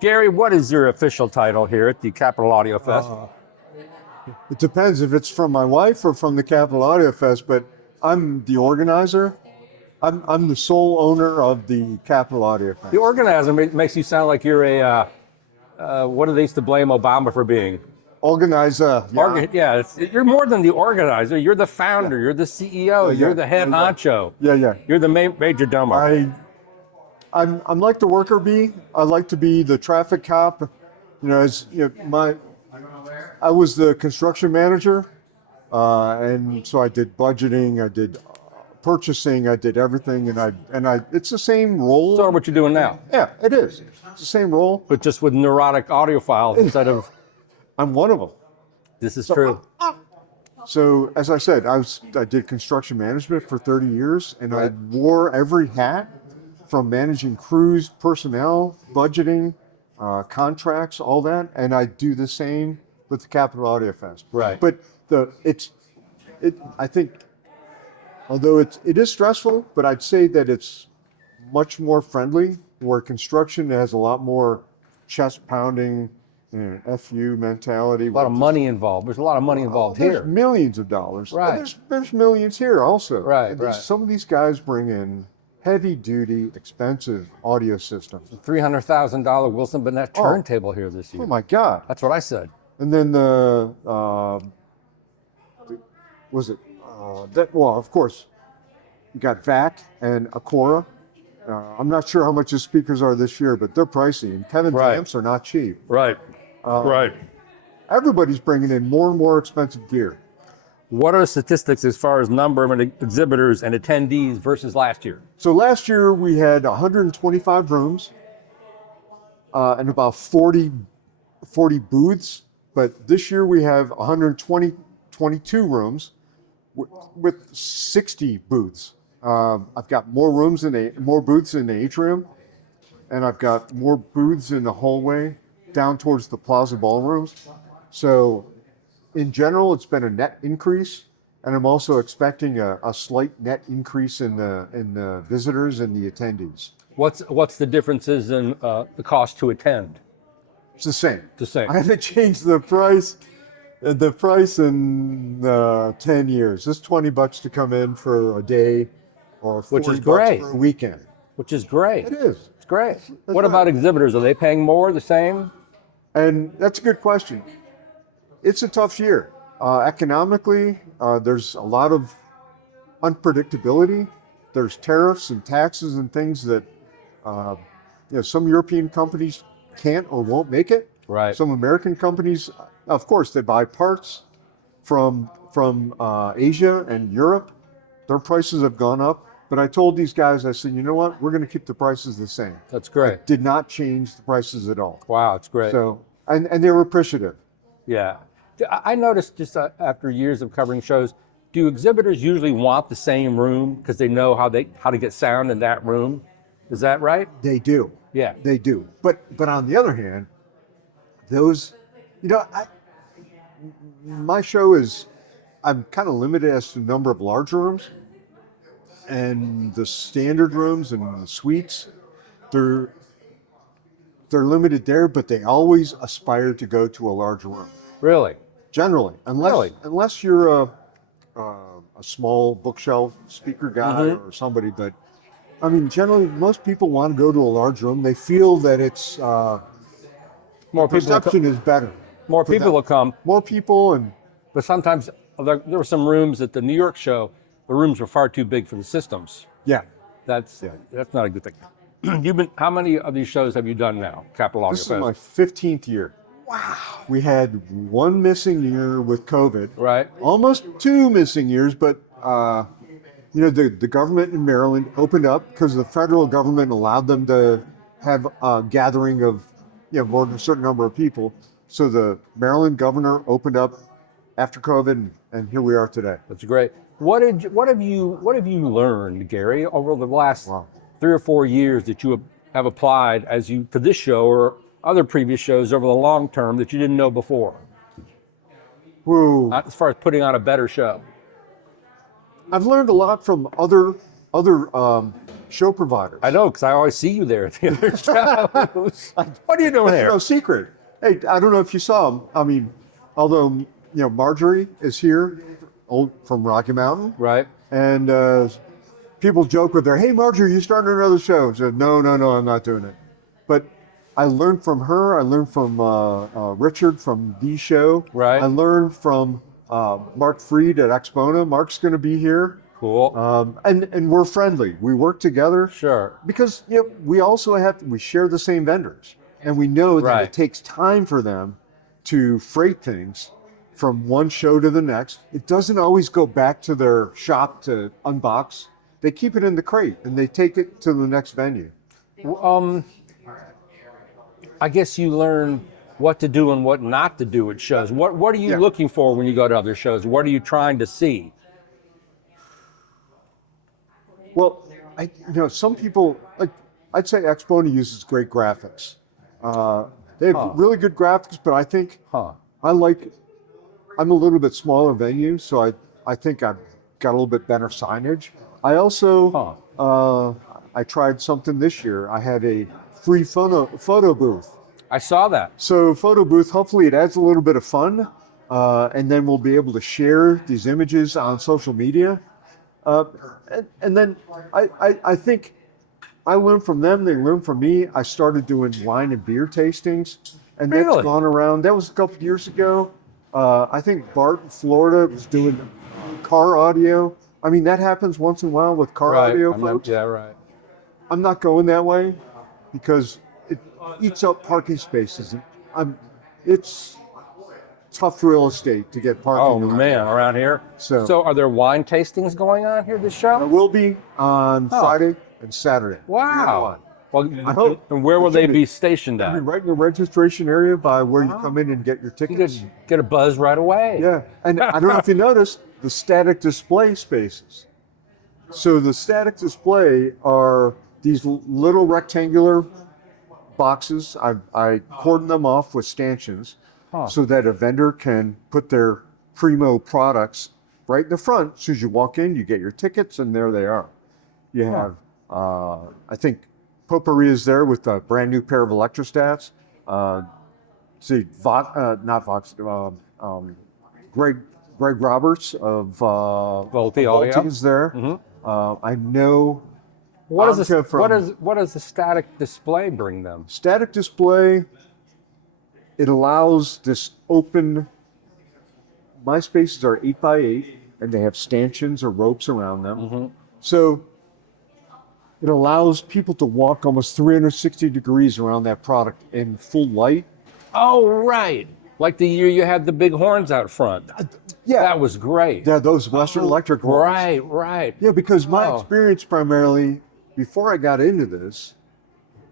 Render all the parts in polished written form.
Gary, what is your official title here at the Capital Audio Fest? It depends if it's from my wife or from the Capital Audio Fest, but I'm the organizer. I'm the sole owner of the Capital Audio Fest. The organizer makes you sound like you're what do they used to blame Obama for being? Organizer. Yeah. You're more than the organizer. You're the founder. You're the CEO. You're the head honcho. Yeah. You're the major domo. I'm like the worker bee. I like to be the traffic cop. I was the construction manager, and so I did budgeting, I did purchasing, I did everything, and I. It's the same role. So what you're doing now? Yeah, it is. It's the same role, but just with neurotic audiophiles instead of. I'm one of them. This is true. So as I said, I did construction management for 30 years, and Right. I wore every hat, from managing crews, personnel, budgeting, contracts, all that, and I do the same with the Capital Audio Fest. Right. But I think, although it is stressful, but I'd say that it's much more friendly, where construction has a lot more chest pounding, FU mentality. A lot of money involved. There's a lot of money involved There's here. millions of dollars. Right. There's millions here also. Right, And right. Some of these guys bring in heavy duty, expensive audio systems. $300,000 Wilson Burnett turntable here this year. Oh my God. That's what I said. And then of course, you got VAC and Acora. I'm not sure how much the speakers are this year, but they're pricey. And Kevin's Right. amps are not cheap. Right. Right. Everybody's bringing in more and more expensive gear. What are the statistics as far as number of exhibitors and attendees versus last year? So last year we had 125 rooms and about 40 booths. But this year we have 22 rooms with 60 booths. I've got more booths in the atrium, and I've got more booths in the hallway down towards the plaza ballrooms. So in general, it's been a net increase, and I'm also expecting a slight net increase in the visitors and the attendees. What's the differences in the cost to attend? It's the same. The same. I haven't changed the price in 10 years. It's $20 to come in for a day, or $40 for a weekend. Which is great. It is. It's great. What about exhibitors? Are they paying more, the same? And that's a good question. It's a tough year. Economically, there's a lot of unpredictability. There's tariffs and taxes and things that some European companies can't or won't make it. Right. Some American companies, of course, they buy parts from Asia and Europe. Their prices have gone up. But I told these guys, I said, you know what? We're going to keep the prices the same. That's great. I did not change the prices at all. Wow, it's great. So, and they were appreciative. Yeah. I noticed just after years of covering shows, do exhibitors usually want the same room because they know how to get sound in that room? Is that right? They do. Yeah. They do. But on the other hand, my show I'm kind of limited as to the number of large rooms, and the standard rooms and the suites, they're limited there, but they always aspire to go to a larger room. Really? Generally, unless you're a small bookshelf speaker guy or somebody, but I mean, generally, most people want to go to a large room. They feel that it's perception is better. More people will come. More people, but sometimes there were some rooms at the New York show. The rooms were far too big for the systems. Yeah, that's not a good thing. How many of these shows have you done now? Capital Audio Fest. This is my 15th year. Wow. We had one missing year with COVID. Right. Almost 2 missing years, but the government in Maryland opened up because the federal government allowed them to have a gathering of more than a certain number of people. So the Maryland governor opened up after COVID, and here we are today. That's great. What have you learned, Gary, over the last 3 or 4 years that you have applied to this show or other previous shows over the long term that you didn't know before? Whoa. As far as putting on a better show. I've learned a lot from other show providers. I know, because I always see you there at the other shows. What are you doing That's there? no secret. Hey, I don't know if you saw them. I mean, although, Marjorie is here from Rocky Mountain. Right. And people joke with her, hey, Marjorie, you starting another show? She said, no, I'm not doing it. But I learned from her. I learned from Richard from the show. Right. I learned from Mark Freed at Expona. Mark's going to be here. Cool. And we're friendly. We work together. Sure. Because we also we share the same vendors. And we know that Right. it takes time for them to freight things from one show to the next. It doesn't always go back to their shop to unbox. They keep it in the crate and they take it to the next venue. I guess you learn what to do and what not to do at shows. What are you looking for when you go to other shows? What are you trying to see? Well, some people, I'd say Expona uses great graphics. They have really good graphics, but I think I'm a little bit smaller venue, so I think I've got a little bit better signage. I also, I tried something this year. I had a free photo booth. I saw that. So photo booth, hopefully it adds a little bit of fun, and then we'll be able to share these images on social media. And then I think I learned from them, they learned from me. I started doing wine and beer tastings, and Really? that's gone around. That was a couple of years ago. I think Bart in Florida was doing car audio. I mean, that happens once in a while with car audio folks. Right. I'm not going that way because it eats up parking spaces. It's tough real estate to get parking. Oh man, around here. So are there wine tastings going on here this I show? will be on Friday and Saturday. Wow. Well, I hope. and where will they be stationed I'll be at? right in the registration area by where you come in and get your You tickets. could get a buzz right away. Yeah, and I don't know if you noticed the static display spaces. So the static display are these little rectangular boxes. I cordon them off with stanchions so that a vendor can put their primo products right in the front. As soon as you walk in, you get your tickets, and there they are. You have, I think, Potpourri is there with a brand new pair of electrostats. Greg Roberts of Volti is there. I know. What does the static display bring them? Static display, it allows this open, my spaces are 8x8 and they have stanchions or ropes around them. So it allows people to walk almost 360 degrees around that product in full light. Oh, right. Like the year you had the big horns out front. Yeah. That was great. Yeah, those Western Electric horns. Right. Yeah, because my experience primarily, before I got into this,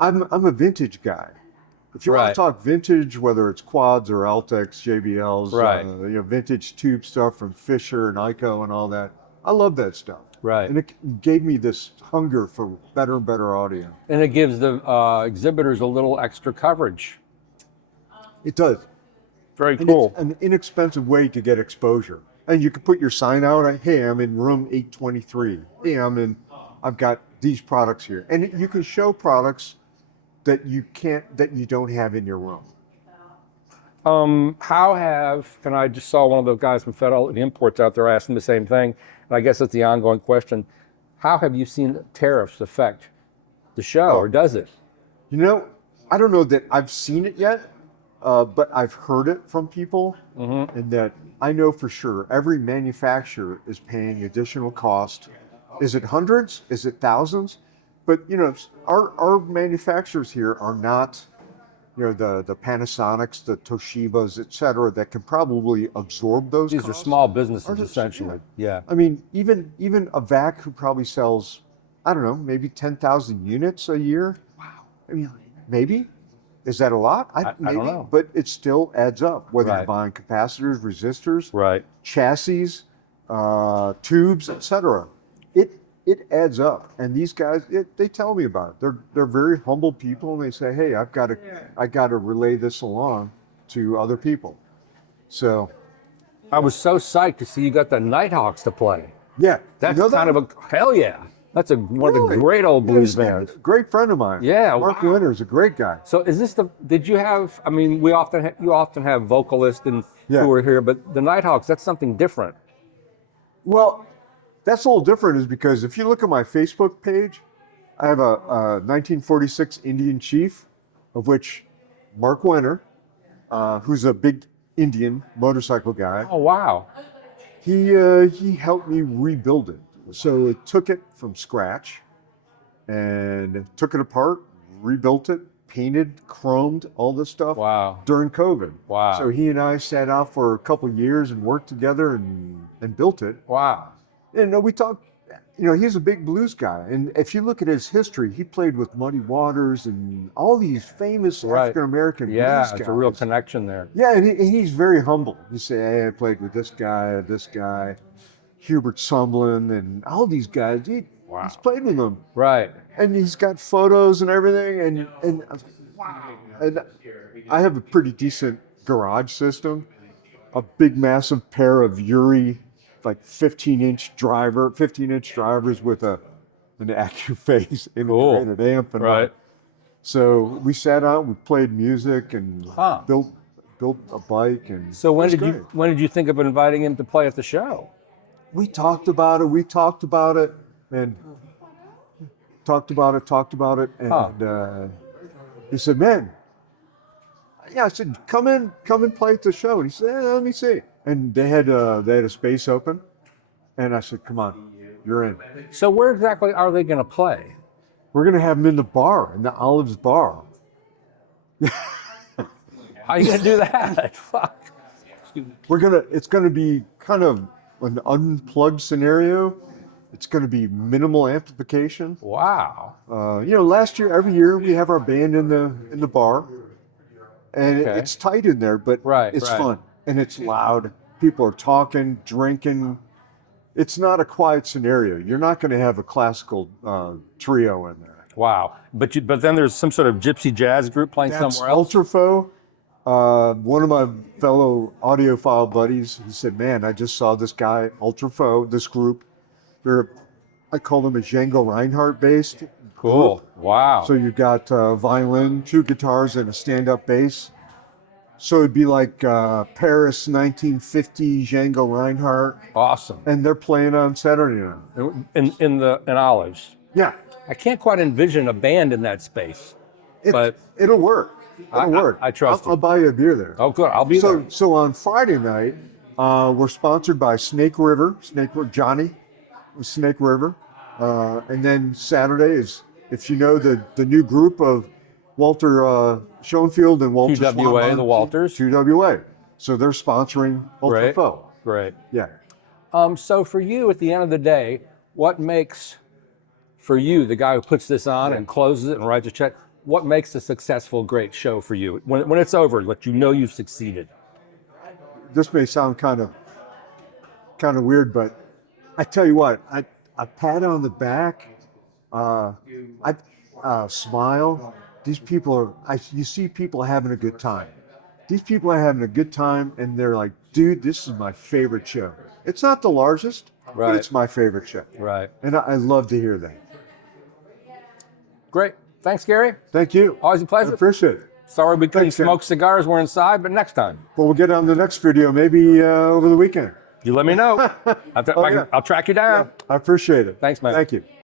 I'm a vintage guy. If you want to talk vintage, whether it's quads or Altex, JBLs, vintage tube stuff from Fisher and Ico and all that, I love that stuff. Right. And it gave me this hunger for better and better audio. And it gives the exhibitors a little extra coverage. It does. Very And cool. it's an inexpensive way to get exposure. And you can put your sign out, hey, I'm in room 823. Hey, I've got these products here. And you can show products that you don't have in your room. And I just saw one of the guys from Fidelity Imports out there asking the same thing, and I guess it's the ongoing question, how have you seen tariffs affect the show, or does it? I don't know that I've seen it yet, but I've heard it from people, and that I know for sure every manufacturer is paying additional cost. Is it hundreds? Is it thousands? But our manufacturers here are not, the Panasonics, the Toshibas, et cetera, that can probably absorb those These costs. are small businesses, essentially. Yeah. I mean, even a VAC who probably sells, I don't know, maybe 10,000 units a year. Wow. I mean, maybe. Is that a lot? I don't know. But it still adds up, whether you're buying capacitors, resistors, chassis, tubes, et cetera. It adds up, and these guys, they tell me about it. They're very humble people, and they say, "Hey, I got to relay this along to other people." So, I was so psyched to see you got the Nighthawks to play. yeah, That's kind of a hell yeah. That's one of the Really? great old Yeah, blues he's a bands. great friend of mine. Yeah, Mark wow. Winter is a great guy. So is this did you have, I mean, you often have vocalists and Yeah. who are here, but the Nighthawks, that's something different. Well, that's a little different is because if you look at my Facebook page, I have a 1946 Indian chief, of which Mark Winter, who's a big Indian motorcycle guy, Oh, wow. he helped me rebuild it. So it took it from scratch and took it apart, rebuilt it, painted, chromed, all this stuff Wow. during COVID. Wow. So he and I sat out for a couple of years and worked together and built it. Wow. And we talked, he's a big blues guy. And if you look at his history, he played with Muddy Waters and all these famous Right. African-American Yeah, blues guys. it's a real connection there. Yeah, and he's very humble. He said, hey, I played with this guy, Hubert Sumlin, and all these guys. He's played with them. Right. And he's got photos and everything. And I was like, wow. And I have a pretty decent garage system. A big, massive pair of Uri, like 15-inch drivers with an Accuphase integrated amp. And Right. So we sat out, we played music and Huh. built a bike. And So it was great. when did you think of inviting him to play at the show? We talked about it, and talked about it, and he said, man, yeah, I said, come and play at the show. And he said, let me see. And they had a space open, and I said, come on, you're in. So where exactly are they going to play? We're gonna have him in the Olives Bar. How are you going to do that? Fuck. It's gonna be kind of an unplugged scenario. It's gonna be minimal amplification. Wow. Last year, every year we have our band in the bar, and Okay. it's tight in there, but it's right. fun and it's loud. People are talking, drinking. It's not a quiet scenario. You're not going to have a classical trio in there. Wow. But then there's some sort of gypsy jazz group playing That's somewhere else? Ultrafo. One of my fellow audiophile buddies, he said, man, I just saw this guy, Ultrafo, this group. I call them a Django Reinhardt based Cool. group. Wow. So you've got violin, 2 guitars, and a stand-up bass. So it'd be like Paris 1950 Django Reinhardt, Awesome. and they're playing on Saturday night. In Olives. Yeah, I can't quite envision a band in that space. But it'll work. It'll work. I trust you. I'll buy you a beer there. Oh, good. I'll be there. So on Friday night, we're sponsored by Snake River, Johnny with Snake River. And then Saturday is, if you know the new group of Walter Schoenfield and Walter 2WA, Schwambaum, the Walters. 2WA. So they're sponsoring Great. Ultrafo. Great. Yeah. So for you, at the end of the day, what makes, for you, the guy who puts this on and closes it and writes a check, what makes a successful, great show for you? When it's over, let you know you've succeeded. This may sound kind of weird, but I tell you what, a pat on the back, I smile. These people you see people having a good time. These people are having a good time, and they're like, dude, this is my favorite show. It's not the largest, Right. but it's my favorite show. Right. And I love to hear that. Great. Thanks, Gary. Thank you. Always a I pleasure. appreciate it. Sorry we couldn't Thanks, Ken. smoke cigars. We're inside, but next time. Well, we'll get on the next video, maybe over the weekend. You let me know. Yeah. I'll track you down. I appreciate it. Thanks, man. Thank you.